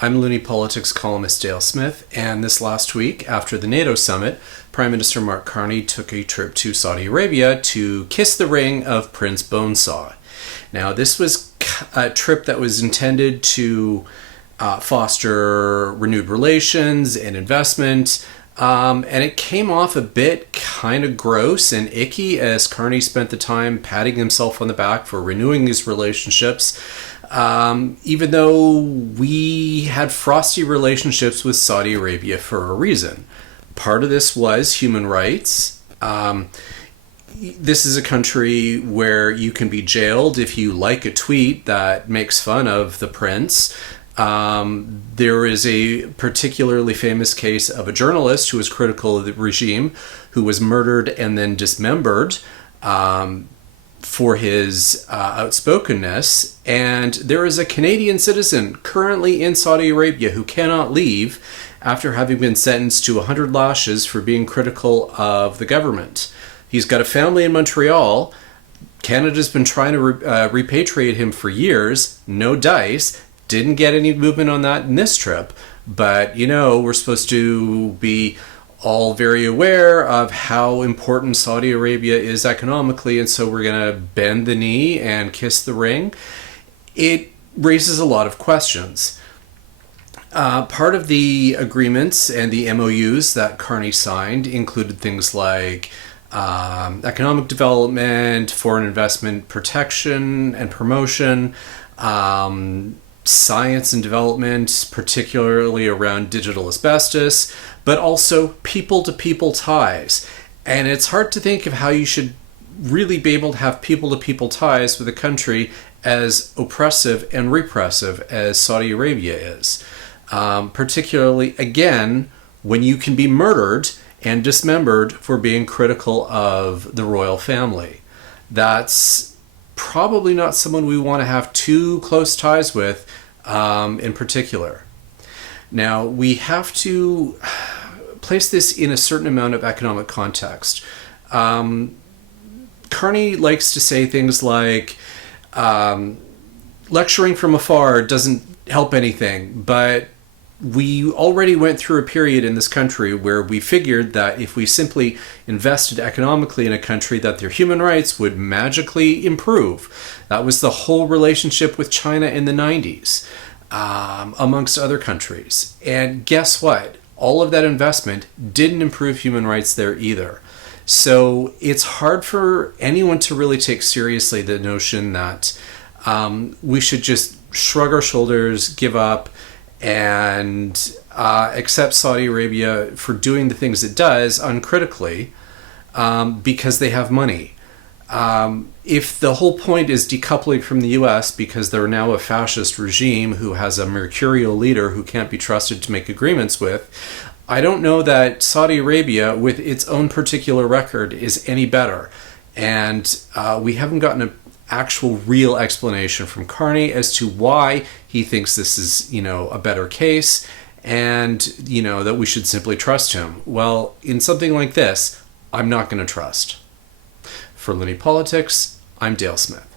I'm Looney Politics columnist Dale Smith, and this last week, after the NATO summit, Prime Minister Mark Carney took a trip to Saudi Arabia to kiss the ring of Prince Bonesaw. Now, this was a trip that was intended to foster renewed relations and investment, and it came off a bit kind of gross and icky as Carney spent the time patting himself on the back for renewing these relationships. Even though we had frosty relationships with Saudi Arabia for a reason. Part of this was human rights. This is a country where you can be jailed if you like a tweet that makes fun of the prince. There is a particularly famous case of a journalist who was critical of the regime, who was murdered and then dismembered for his outspokenness. And there is a Canadian citizen currently in Saudi Arabia who cannot leave after having been sentenced to 100 lashes for being critical of the government. He's got a family in Montreal. Canada's been trying to repatriate him for years. No dice. Didn't get any movement on that in this trip. But, you know, we're supposed to be all very aware of how important Saudi Arabia is economically, and so we're going to bend the knee and kiss the ring. It raises a lot of questions. Part of the agreements and the MOUs that Carney signed included things like economic development, foreign investment protection and promotion, science and development, particularly around digital asbestos, but also people-to-people ties. And it's hard to think of how you should really be able to have people-to-people ties with a country as oppressive and repressive as Saudi Arabia is. Particularly, again, when you can be murdered and dismembered for being critical of the royal family. That's probably not someone we want to have too close ties with in particular. Now, we have to place this in a certain amount of economic context. Carney likes to say things like, lecturing from afar doesn't help anything, but we already went through a period in this country where we figured that if we simply invested economically in a country, that their human rights would magically improve. That was the whole relationship with China in the 90s, amongst other countries. And guess what? All of that investment didn't improve human rights there either. So it's hard for anyone to really take seriously the notion that we should just shrug our shoulders, give up, and accept Saudi Arabia for doing the things it does uncritically because they have money. If the whole point is decoupling from the US because they're now a fascist regime who has a mercurial leader who can't be trusted to make agreements with, I don't know that Saudi Arabia, with its own particular record, is any better. And we haven't gotten an actual real explanation from Carney as to why he thinks this is, a better case and, that we should simply trust him. Well, in something like this, I'm not going to trust. For Looney Politics, I'm Dale Smith.